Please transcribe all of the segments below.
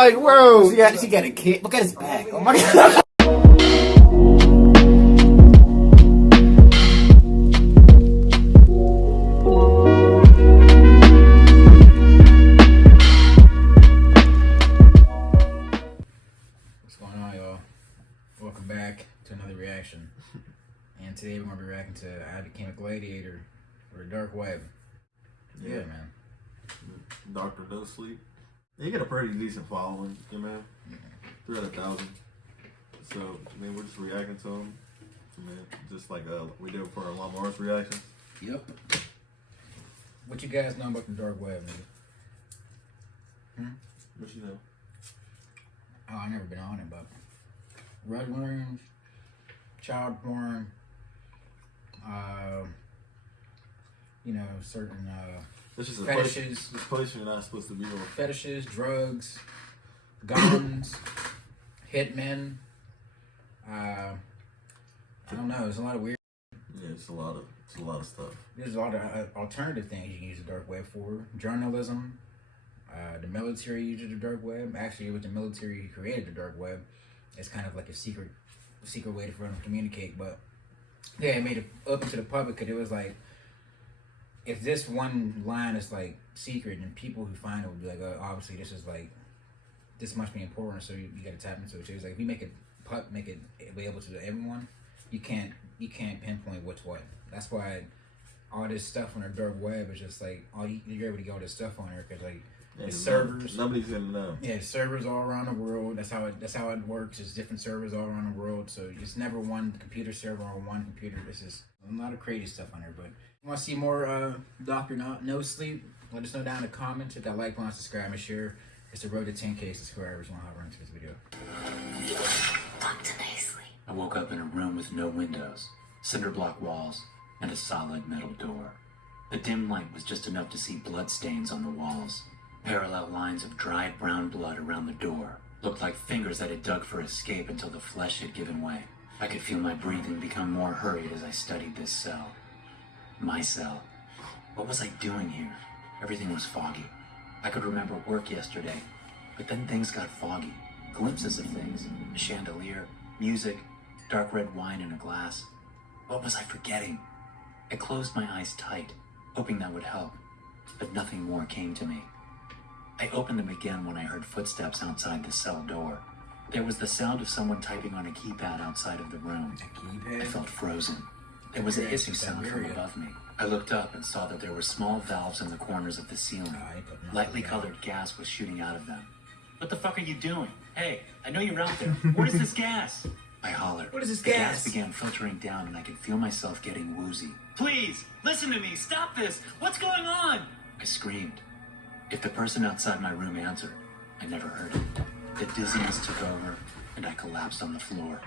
like, bro, yeah, she got a kid. Look at his back. Oh my god. What's going on, y'all? Welcome back to another reaction. And today we're gonna be reacting to I Became a Gladiator or Dark Web. Yeah, man. Dr. NoSleep. You get a pretty decent following, you know, 300,000. So, I mean, we're just reacting to them. I mean, just like we did for our Lamar's reactions. Yep. What you guys know about the Dark Web, nigga? What you know? Oh, I never been on it, but red rooms, child porn, you know, certain This is fetishes. This place you're not supposed to be on. Fetishes, drugs, guns, hitmen. I don't know. There's a lot of weird. Yeah, it's a lot of stuff. There's a lot of alternative things you can use the dark web for. Journalism. The military uses the dark web. Actually, it was the military who created the dark web. It's kind of like a secret way for them to communicate. But yeah, it made it open to the public because it was like, if this one line is like secret, and people who find it would be like, oh, obviously this must be important, so you got to tap into it too. It's like if you make it available to everyone, you can't pinpoint what's what. That's why all this stuff on the dark web is just like you're able to get all this stuff on there because like the servers. Nobody's gonna know. Yeah, servers all around the world. That's how it works. There's different servers all around the world, so it's never one computer server or one computer. This is a lot of crazy stuff on there. But if you want to see more Dr. NoSleep, let us know down in the comments. Hit that like button, subscribe, and share. It's the road to 10K subscribers. Want to hop right into this video. Dr. NoSleep. I woke up in a room with no windows, cinder block walls, and a solid metal door. The dim light was just enough to see bloodstains on the walls. Parallel lines of dried brown blood around the door looked like fingers that had dug for escape until the flesh had given way. I could feel my breathing become more hurried as I studied this cell. My cell. What was I doing here? Everything was foggy. I could remember work yesterday, but then things got foggy. Glimpses of things. A chandelier, music, dark red wine in a glass. What was I forgetting? I closed my eyes tight, hoping that would help, but nothing more came to me. I opened them again when I heard footsteps outside the cell door. There was the sound of someone typing on a keypad outside of the room. I felt frozen. There was a hissing sound from above me. I looked up and saw that there were small valves in the corners of the ceiling. Lightly colored gas was shooting out of them. What the fuck are you doing? Hey, I know you're out there. What is this gas? I hollered. What is this gas? The gas? gas began filtering down and I could feel myself getting woozy. Please, listen to me. Stop this. What's going on? I screamed. If the person outside my room answered, I never heard it. The dizziness took over, and I collapsed on the floor.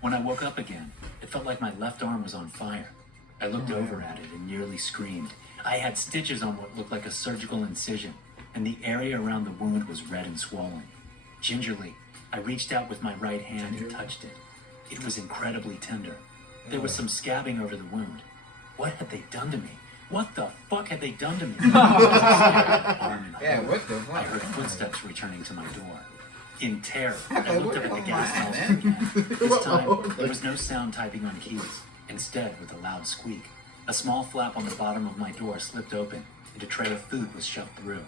When I woke up again, it felt like my left arm was on fire. I looked over at it and nearly screamed. I had stitches on what looked like a surgical incision, and the area around the wound was red and swollen. Gingerly, I reached out with my right hand and touched it. It was incredibly tender. There was some scabbing over the wound. What had they done to me? What the fuck had they done to me? Yeah, what the fuck? I heard footsteps returning to my door. In terror, I looked up at the gas nozzle again. This time, there was no sound typing on keys. Instead, with a loud squeak, a small flap on the bottom of my door slipped open, and a tray of food was shoved through.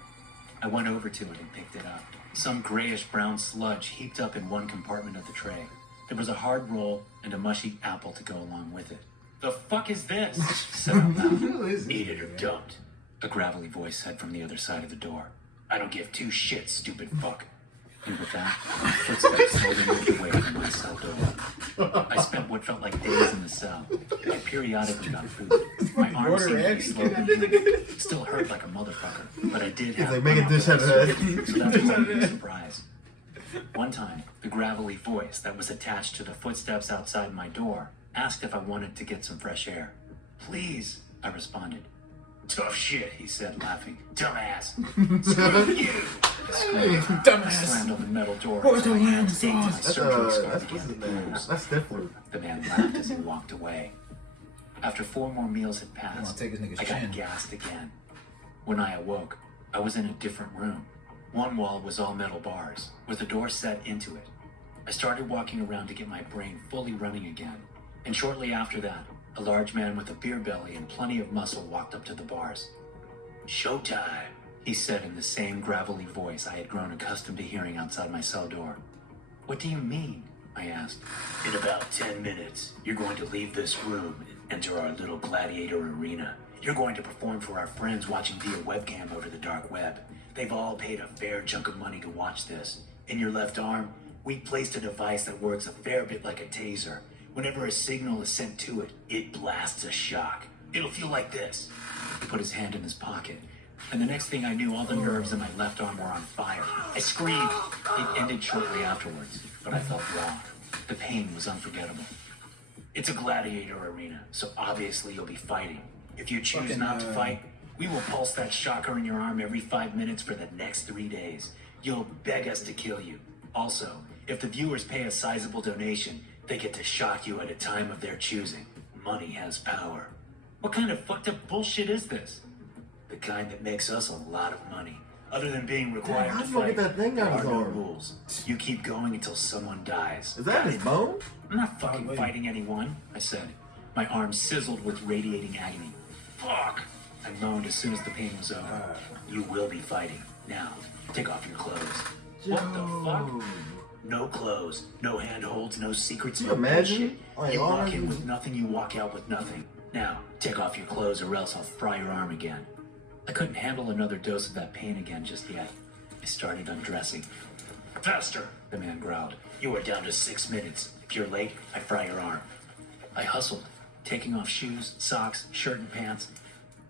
I went over to it and picked it up. Some grayish-brown sludge heaped up in one compartment of the tray. There was a hard roll and a mushy apple to go along with it. The fuck is this? Said out loud. Eat it or don't, a gravelly voice said from the other side of the door. I don't give two shits, stupid fuck. And with that, footsteps slowly moved away from my cell door. I spent what felt like days in the cell. I periodically got food. My arm seemed to be slowly healing. It still hurt like a motherfucker, but I did have make a dish out of that. so that wasn't a surprise. One time, the gravelly voice that was attached to the footsteps outside my door asked if I wanted to get some fresh air. Please, I responded. Tough shit, he said, laughing. Dumbass. Screw you. I screamed. Dumbass. I slammed on the metal door. Where's the lamb sauce? My surgery scar began to bruise. That's different. The man laughed as he walked away. After 4 more meals had passed, take his nigga's I got chin. gassed again. When I awoke, I was in a different room. One wall was all metal bars, with a door set into it. I started walking around to get my brain fully running again, and shortly after that, a large man with a beer belly and plenty of muscle walked up to the bars. "Showtime," he said in the same gravelly voice I had grown accustomed to hearing outside my cell door. "What do you mean?" I asked. "In about 10 minutes, you're going to leave this room and enter our little Gladiator arena. You're going to perform for our friends watching via webcam over the dark web. They've all paid a fair chunk of money to watch this. In your left arm, we placed a device that works a fair bit like a taser. Whenever a signal is sent to it, it blasts a shock. It'll feel like this." He put his hand in his pocket, and the next thing I knew, all the nerves in my left arm were on fire. I screamed. It ended shortly afterwards, but I felt wrong. The pain was unforgettable. "It's a gladiator arena, so obviously you'll be fighting. If you choose not to fight, we will pulse that shocker in your arm every 5 minutes for the next 3 days. You'll beg us to kill you. Also, if the viewers pay a sizable donation, they get to shock you at a time of their choosing. Money has power." What kind of fucked up bullshit is this? The kind that makes us a lot of money. Other than being required to fight, that thing there out are his no arm? rules. You keep going until someone dies. Is that his bone? I'm not fucking fighting anyone, I said. My arm sizzled with radiating agony. Fuck! I moaned as soon as the pain was over. "You will be fighting. Now, take off your clothes." What the fuck? No clothes, no handholds, no secrets, no imagine? bullshit. You walk in with nothing, you walk out with nothing. Now, take off your clothes or else I'll fry your arm again. I couldn't handle another dose of that pain again just yet. I started undressing. "Faster," the man growled. "You are down to 6 minutes. If you're late, I fry your arm." I hustled, taking off shoes, socks, shirt, and pants.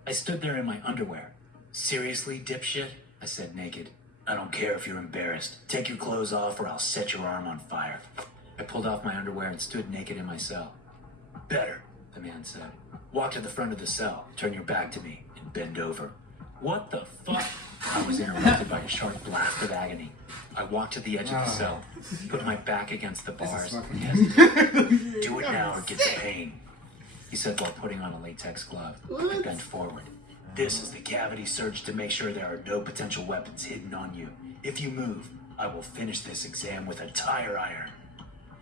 I stood there in my underwear. "Seriously, dipshit?" I said naked. "I don't care if you're embarrassed. Take your clothes off or I'll set your arm on fire." I pulled off my underwear and stood naked in my cell. "Better," the man said. "Walk to the front of the cell, turn your back to me, and bend over." What the fuck? I was interrupted by a sharp blast of agony. I walked to the edge of the cell, put my back against the bars, and hesitated. "Do it now or get the pain," he said while putting on a latex glove. I bent forward. "This is the cavity search to make sure there are no potential weapons hidden on you. If you move, I will finish this exam with a tire iron."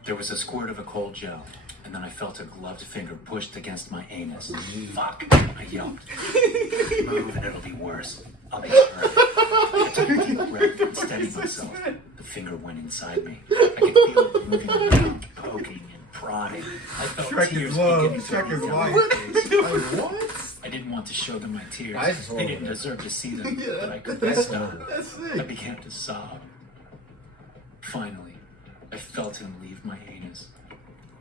There was a squirt of a cold gel, and then I felt a gloved finger pushed against my anus. "Fuck," I yelped. "Move and it'll be worse. I'll be hurt." I took a deep breath and steadied myself. The finger went inside me. I could feel it moving around, poking and prodding. I felt tears beginning to run down my face. What? I didn't want to show them my tears. Guys, They didn't deserve to see them, but I couldn't stop. That's I it. began to sob. Finally, I felt him leave my anus.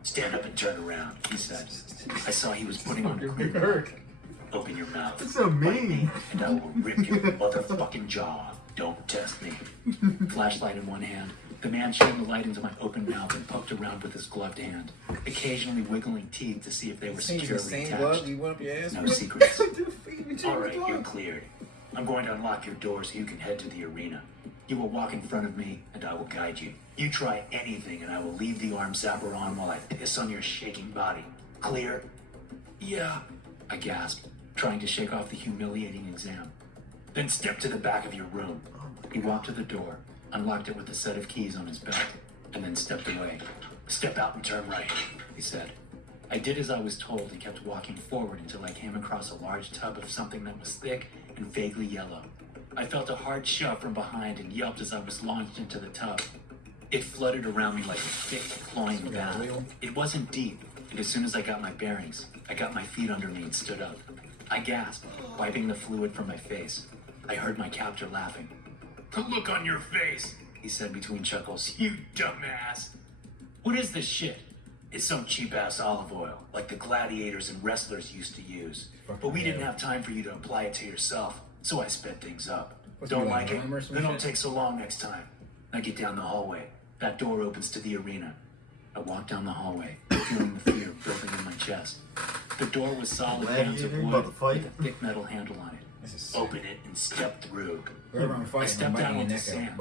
"Stand up and turn around," he said. I saw he was putting on a quiver. "Open your mouth. That's so mean. And I will rip your motherfucking jaw off. Don't test me." Flashlight in one hand, the man shined the light into my open mouth and poked around with his gloved hand, occasionally wiggling teeth to see if they were securely attached. You went up your ass. No secrets. "All right, you're cleared. I'm going to unlock your door so you can head to the arena. You will walk in front of me, and I will guide you. You try anything, and I will leave the arm zapper on while I piss on your shaking body. Clear?" "Yeah," I gasped, trying to shake off the humiliating exam. "Then step to the back of your room." He walked to the door, unlocked it with a set of keys on his belt, and then stepped away. "Step out and turn right," he said. I did as I was told and kept walking forward until I came across a large tub of something that was thick and vaguely yellow. I felt a hard shove from behind and yelped as I was launched into the tub. It flooded around me like a thick, cloying bath. It wasn't deep, and as soon as I got my bearings, I got my feet under me and stood up. I gasped, wiping the fluid from my face. I heard my captor laughing. "The look on your face," he said between chuckles. "You dumbass." "What is this shit?" "It's some cheap-ass olive oil, like the gladiators and wrestlers used to use. But we didn't have time for you to apply it to yourself, so I sped things up. Don't like it? Then don't take so long next time. Now get down the hallway. That door opens to the arena." I walked down the hallway, feeling the fear building in my chest. The door was solid bands of wood with a thick metal handle on it. "Open it and step through." I stepped out onto sand.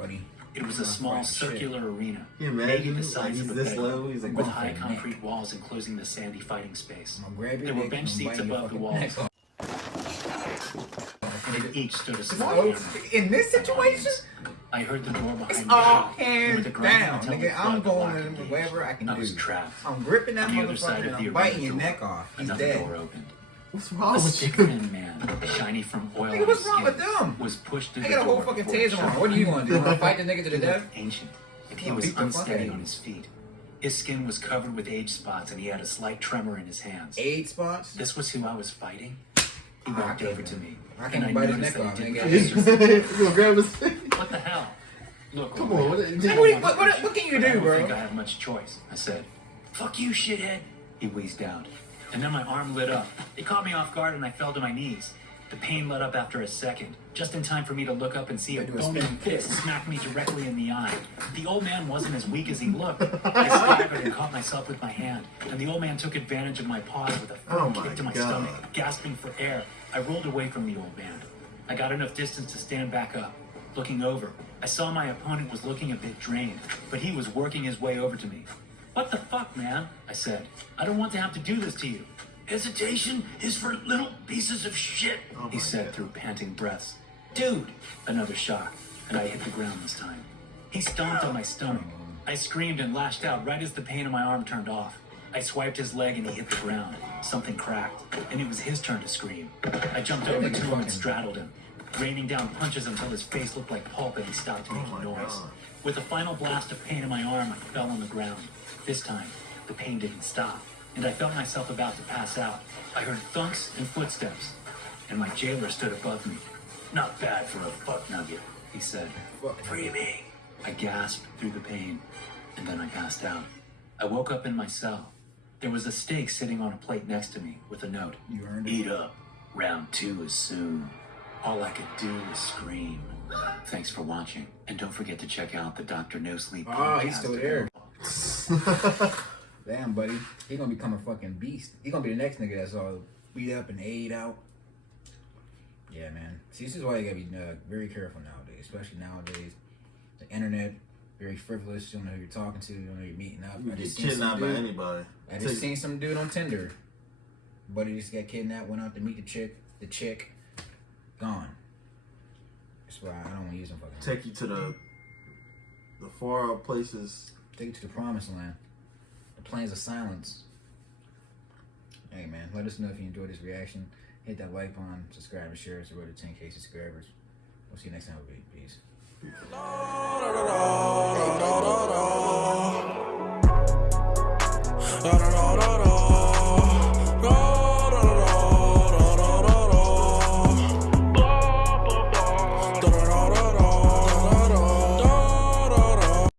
It was a small circular arena, Can you maybe imagine? the Like, size he's of a this bedroom, low. He's like, with "What high the concrete walls enclosing the sandy fighting space. Grab your There were dick bench and seats bite your above the fucking walls, neck off. and in each stood a small Oh, camera. in this situation? I heard the door behind It's me all shut, and hands with the grinding down, metallic nigga. I'm thud, the lock going engaged. wherever I can I do. was trapped. I'm gripping that On the other side motherfucker of and the I'm biting arena your door, neck off. He's another dead. door opened. What's wrong A with you? stick-thin man, shiny from oil Nigga, on what's his wrong with skin, them? was pushed through I the got a whole door fucking before it taser shut. on. What do you want to do? You want to fight the nigga to the He death? looked ancient, and he Gonna was beat the fuck out unsteady of on you. his feet. His skin was covered with age spots, and he had a slight tremor in his hands. 8 spots? This was who I was fighting? He Ah, walked I over can't- to me, I and can't I bite his noticed neck that off, he didn't nigga. You gonna grab his What the hell? Look, Come old on, man, What can you I do, don't bro? think I have much choice. I said, "Fuck you, shithead." He wheezed out. And then my arm lit up. It caught me off guard and I fell to my knees. The pain let up after a second, just in time for me to look up and see a I do a bony spin fist smack me directly in the eye. The old man wasn't as weak as he looked. I staggered and caught myself with my hand, and the old man took advantage of my pause with a Oh firm my kick to my God. stomach. Gasping for air, I rolled away from the old man. I got enough distance to stand back up. Looking over, I saw my opponent was looking a bit drained, but he was working his way over to me. "What the fuck, man?" I said. "I don't want to have to do this to you." "Hesitation is for little pieces of shit," Oh he my said God. through panting breaths. "Dude!" Another shock, and I hit the ground this time. He stomped on my stomach. I screamed and lashed out right as the pain in my arm turned off. I swiped his leg and he hit the ground. Something cracked, and it was his turn to scream. I jumped over to him and straddled him, raining down punches until his face looked like pulp and he stopped making my noise. God. With a final blast of pain in my arm, I fell on the ground. This time, the pain didn't stop, and I felt myself about to pass out. I heard thunks and footsteps, and my jailer stood above me. "Not bad for a fuck nugget," he said. Fuck. "Free me." I gasped through the pain, and then I passed out. I woke up in my cell. There was a steak sitting on a plate next to me with a note. You earned it. "Eat up. Round 2 is soon." All I could do was scream. Thanks for watching, and don't forget to check out the Dr. No Sleep Oh, he's podcast. still there. Damn, buddy. He gonna become a fucking beast. He gonna be the next nigga that's all beat up and laid out. Yeah, man. See, this is why you gotta be very careful nowadays, especially nowadays. The internet, very frivolous. You don't know who you're talking to. You don't know who you're meeting up. You I get just seen kidnapped some by dude. anybody. I just seen some dude on Tinder. Buddy just got kidnapped. Went out to meet the chick. The chick gone. That's why I don't want to use them fucking. Take you to the far out places. Take you to the promised land. The plains of silence. Hey man, let us know if you enjoyed this reaction. Hit that like button, subscribe and share. It's the road to 10K subscribers. We'll see you next time. Peace. Da, da, da.